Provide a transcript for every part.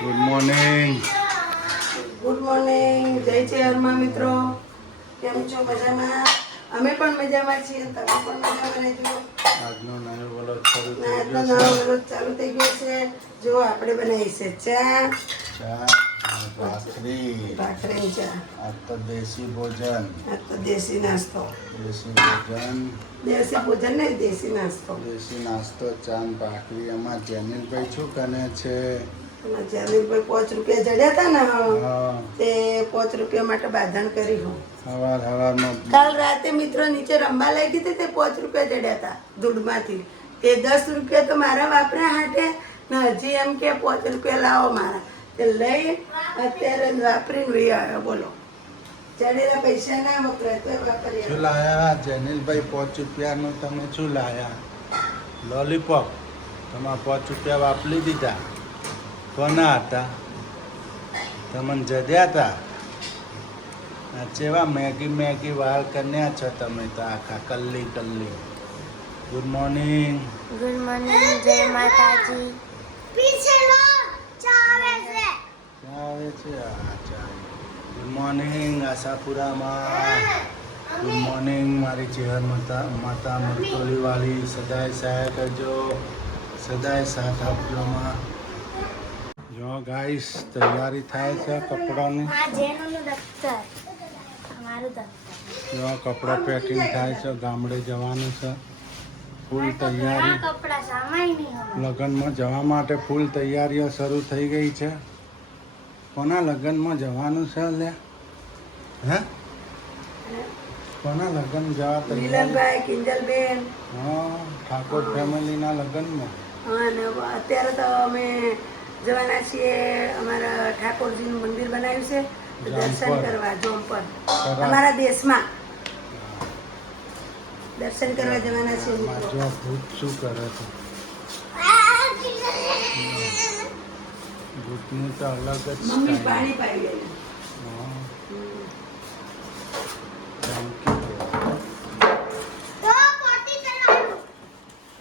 Good morning. Good morning. જય છે હરમાં મિત્રો. કેમ છો? મજામાં? અમે પણ મજામાં છીએ. તમે પણ મજામાં રહેજો. આજનો નવો વ્લોગ શરૂ થઈ આજનો ગયો નવો છે. વ્લોગ ચાલુ થઈ ગયો છે. જો આપણે બનાવી છે ચા ચા ભાખરી. ભાખરી ચા. આજ તો દેશી ભોજન. આજ તો દેશી નાસ્તો. દેશી ભોજન. દેશી ભોજન નહીં, દેશી નાસ્તો. દેશી નાસ્તો ચા ને ભાખરી. એમાં જેનિલભાઈ શું કરે છે? જમીનભાઈ 5 રૂપિયા જડ્યા હતા ને હા. તે 5 રૂપિયા માટે બાંધણ કરી હું. સવારમાં કાલ રાતે મિત્રો નીચે રમવા લઈ ગઈ હતી તે 5 રૂપિયા જડ્યા હતા ધૂળમાંથી. તે 10 રૂપિયા તો મારા વાપર્યા હાટે ને હજી એમ કે 5 રૂપિયા લાવો મારા. તે લઈ અત્યારે વાપરીને વહી આવ્યો. બોલો, ચડેલા પૈસા ના વપરાય તો વાપરી શું લાયા જેનિલભાઈ? 5 રૂપિયાનું તમે શું લાયા? લોલીપોપ. તમારા 5 રૂપિયા વાપરી દીધા. કોના હતા? તમને જડ્યા હતા. આ ચેવા મેગી વાર કર્યા છો તમે તો આખા કલ્લી. Good morning. Good morning. જય માતાજી. ક્યાં આવે છે? આ ચા. ગુડ મોર્નિંગ આશાપુરામાં. ગુડ મોર્નિંગ મારી ચેહર માતા મરતોલીવાળી. સદાય સહાય કરજો, સદાય સાથ આપજોમાં. જો ગાઈસ તૈયારી થાય છે કપડાની. આ જેનું દફતર, અમારું દફતર. જો કપડાં પેકિંગ થાય છે, ગામડે જવાનું છે. ફૂલ ઘણા તૈયારી. કપડા સામાય નહીં હવે. લગ્નમાં જવા માટે ફૂલ તૈયારીઓ શરૂ થઈ ગઈ છે. કોના લગ્નમાં જવાનું છે લે? હે? કોના લગ્ન જવા તૈયારી? મિલનભાઈ, કિંજલબેન. હા, ઠાકોર ફેમિલીના લગ્નમાં. અને અત્યારે તો અમે જવાના છીએ. અમારા ઠાકોરજીનું મંદિર બનાવ્યું છે તો દર્શન જોમપર. કરવા જોમપર, સરસ. અમારા દેશમાં દર્શન કરવા જવાના છે આમાં મિત્રો. જો ભૂત શું કરે છે? ભૂતની તો અલગ જ મમ્મી style. પાણી પાઈ ગઈ. હા, thank you.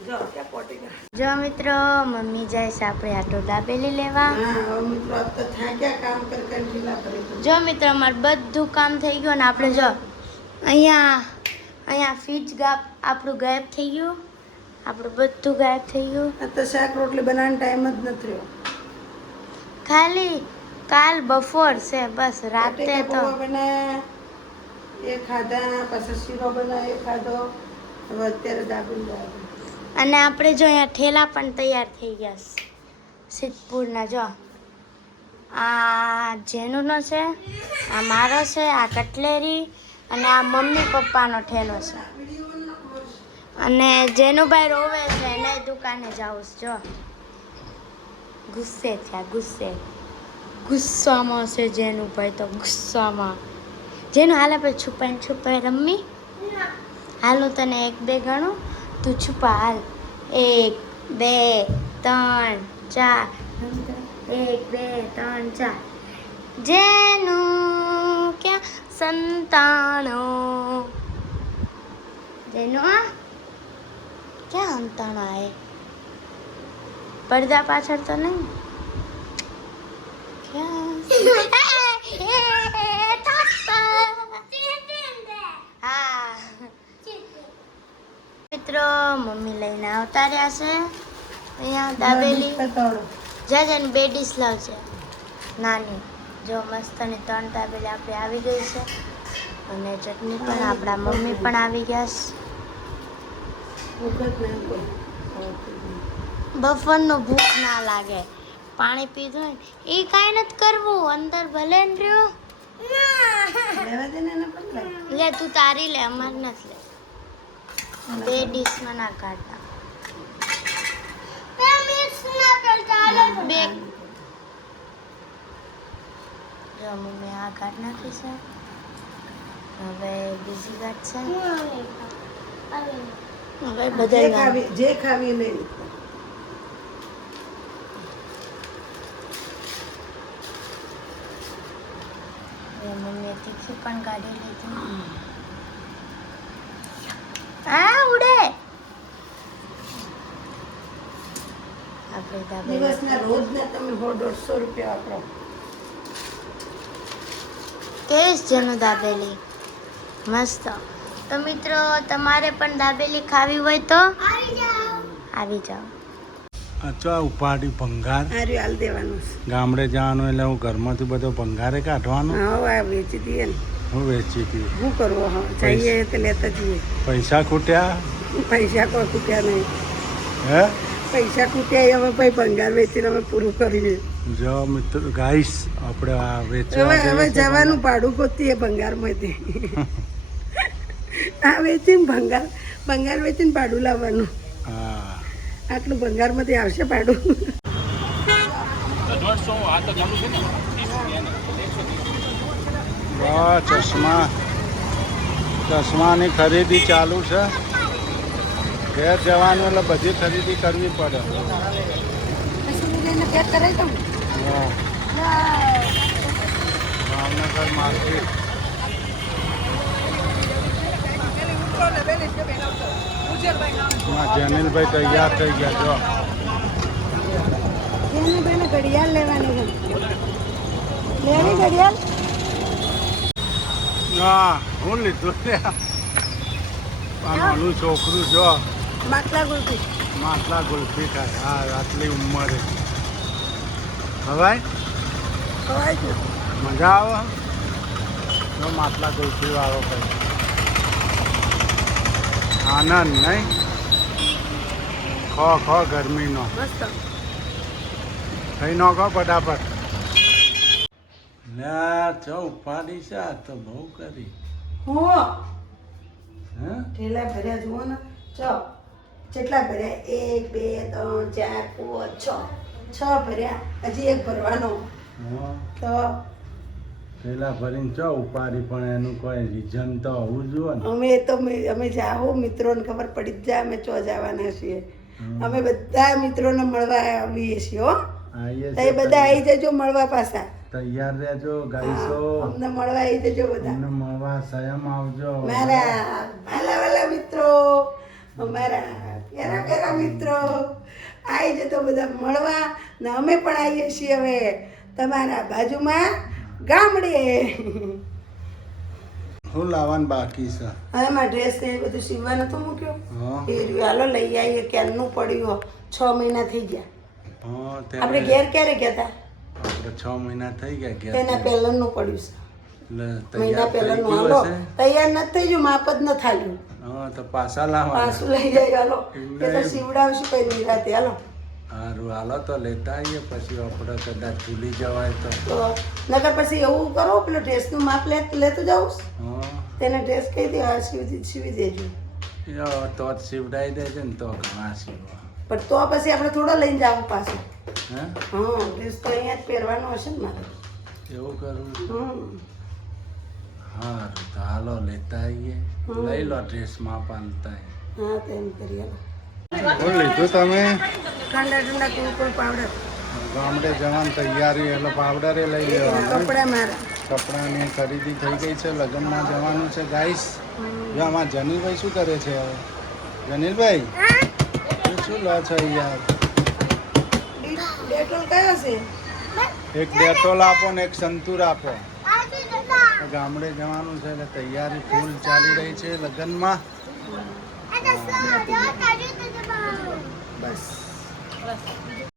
જો ત્યાં પોટી કર. જો મિત્રો, મમ્મી જાય છે આપણે આટો દાબેલી લેવા. હા હવે મિત્રો આજ તો થાક્યા કામ કર કર ઢીલા પડી ગયા. જો મિત્રો, અમારું બધું કામ થઈ ગયું ને આપણે જો અહીંયા ફીજ આપણું ગાયબ થઈ ગયું. આપણું બધું ગાયબ થઈ ગયું. આ તો શાક રોટલી બનાવવાનો ટાઈમ જ નથી રહ્યો. ખાલી કાલ બપોર છે બસ. રાતે બટેકા તો પૌવા બનાવ્યા, એ ખાધા, પછી શીરો બનાવ્યો એ ખાધો. હવે અત્યારે દાબેલી લાવ્યા. અને આપણે જો અહીંયા ઠેલા પણ તૈયાર થઈ ગયા છે સિદ્ધપુરના. જો આ જેનુનો છે, આ મારો છે, આ કટલેરી અને આ મમ્મી પપ્પાનો ઠેલો છે. અને જેનુભાઈ રોવે છે એને દુકાને જાવું છે. જો ગુસ્સે થયા, ગુસ્સામાં છે જેનુભાઈ તો ગુસ્સામાં. જેનું હાલ આપણે છુપાઈ રમી. હાલ હું તને 1 2 ગણું, તું છુપા. હાલ 1 2 3 4. 1 2 3 4. જેનું ક્યાં સંતાણો? જેનું આ ક્યાં સંતાણો આય? પડદા પાછળ તો નહીં. હા મિત્રો, મમ્મી લઈને આવતા રહ્યા છે અહીંયા દાબેલી. જાજાની 2 ડીશ લાવશે નાની. જો મસ્તની 3 દાબેલી આપણે આવી ગઈ છે. અને ચટણી પણ આપણા મમ્મી પણ આવી ગયા છે. બફરનો ભૂખ ના લાગે. પાણી પીધું હોય ને એ કાંઈ નથી કરવું. અંદર ભલે ને રહ્યો. લેવા દે ને એને પણ લાય. લે તું તારી લે, અમાર નથી લે. 2 ડીશમાં ના કાઢતા. બે જો મમ્મી આ કાઢ નાખી છે. હવે બીજી વાત છે. હવે જે બદલ ખાવી લઈ લે. મમ્મીએ તીખી પણ કાઢી લીધી. આ ઉડે. આપણી દાબેલી દિવસના રોજના તમે 150 રૂપિયા વાપરો. તેજ જેનું દાબેલી મસ્ત. તો મિત્રો તમારે પણ દાબેલી ખાવી હોય તો આવી જાઓ. અચ્છા ઉપાડી ભંગાર આર્યું હાલ દેવાનું છે. ગામડે જવાનું એટલે હું ઘરમાંથી બધો ભંગારે કાઢવાનો હા આ વેચી દઈએ ને. હું વેચી હતી શું કરવું? હા જઈએ તો લેતા જઈએ. પૈસા ખૂટ્યા પૈસા કોઈ ખૂટ્યા નહીં. હે પૈસા ખૂટ્યા હવે ભાઈ ભંગાર વેચીને અમે પૂરું કરીએ. જો મિત્રો ગાઈસ આપણે આ હવે વેચવા હવે જઈએ છીએ. જવાનું ભાડું ગોતીએ ભંગારમાંથી. આ વેચીને ભંગાર વેચીને ભાડું લાવવાનું. હા આટલું ભંગારમાંથી આવશે ભાડું. વાહ ચશ્માની ખરીદી ચાલુ છે. ઘેર જવાનું એટલે બધી ખરીદી કરવી પડે. હા. ભાવનગર માર્કેટ. જનીલભાઈ તૈયાર થઈ ગયા જો. ઘડિયાળ લેવાની છે. લેવી ઘડિયાળ? હા હું લીધું છે. આ નાનું છોકરું જો માટલા ગુલ્ફી. માટલા ગુલ્ફી ખાય. હા આટલી ઉંમરે ખવાય ખવાય છે. મજા આવે. જો માટલા ગુલ્ફી વાળો કઈ આનંદ નહીં. ખો ગરમીનો મસ્ત. થઈ નાખો ફટાફટ. ના ચો ઉપાડી છે આ તો બહુ કરી. હો હે ઠેલા ભર્યા જુઓ ને. કેટલા ભર્યા? 1 2 3 4 5 6 ભર્યા. હજી એક ભરવાનો. હા તો પેલા ભરીને ચો ઉપાડી પણ એનું કોઈ રીઝન તો હોવું જોઈએ ને. અમે જાઓ મિત્રોને ખબર પડી જ જાય અમે ચો જવાના છીએ. અમે બધા મિત્રોને મળવા આવીએ છીએ. હો આવીએ તો એ બધા આવી જજો મળવા પાછા. તૈયાર રહેજો ગાઈસો. અમને મળવા આવી જજો બધા. અમને મળવા સ્વયં આવજો. મારા વાલા મિત્રો, મારા પ્યારા મિત્રો આવી જતો બધા મળવા. ને અમે પણ આવીએ છીએ હવે તમારા બાજુમાં ગામડે. શું લાવવાનું બાકી છે? હવે મારા ડ્રેસ ને એ બધું સીવવા નતું મૂક્યો. હા એ રહ્યું, હાલો લઈ આવીએ. ક્યારનું પડ્યું 6 મહિના થઈ ગયા. હા આપણે ઘેર ક્યારે ગયા હતા? આપણે 6 મહિના થઈ ગયા ઘેર. તેના પહેલાંનું પડ્યું છે. એટલે મહિના તૈયાર થઈ પહેલાંનું. ગયું હાલો હશે. તૈયાર નથી થઈ ગયું, માપ જ ન થાલ્યું. હા તો પાછા લાવવાના. પાછું લઈ જાય. હાલો એ તો સીવડાવશું કઈ નિરાતે. હાલો સારું હાલો તો લેતા આવીએ. પછી આપણે કદાચ ભૂલી જવાય તો. તો નકર પછી એવું કરો, પેલો ડ્રેસનું માપ લેતો જાઉં. હા તેને ડ્રેસ કહી દે સીવી દેજો. યો, તો જ સીવડાવી દેજે ને તો ઘણા સીવવા. પણ તો પછી આપણે થોડો લઈને જાવ પાછું. હે હા ડ્રેસ તો અહીંયા જ પહેરવાનો હશે ને મારે. એવું કરવું? હમ સારું તો હાલો લેતા આવીએ. લઈ લો ડ્રેસ માં પાલતા. હા તેમ કરીએ. શું લીધું તમે? ઠંડા કુલકુલ પાવડર. ગામડે જવાની તૈયારી એટલે પાવડરે લઈ લેવાનું. કપડા મારા. કપડાની ખરીદી થઈ ગઈ છે. લગ્નમાં જવાનું છે ગાઈસ. જો આમાં જનીલભાઈ શું કરે છે હવે? જનીલભાઈ શું લો છો યાર? ડેટોલ કયો છે? એક ડેટોલ આપો ને એક સંતૂર આપો. ગામડે જવાનું છે એટલે તૈયારી ફૂલ ચાલી રહી છે લગ્નમાં. બસ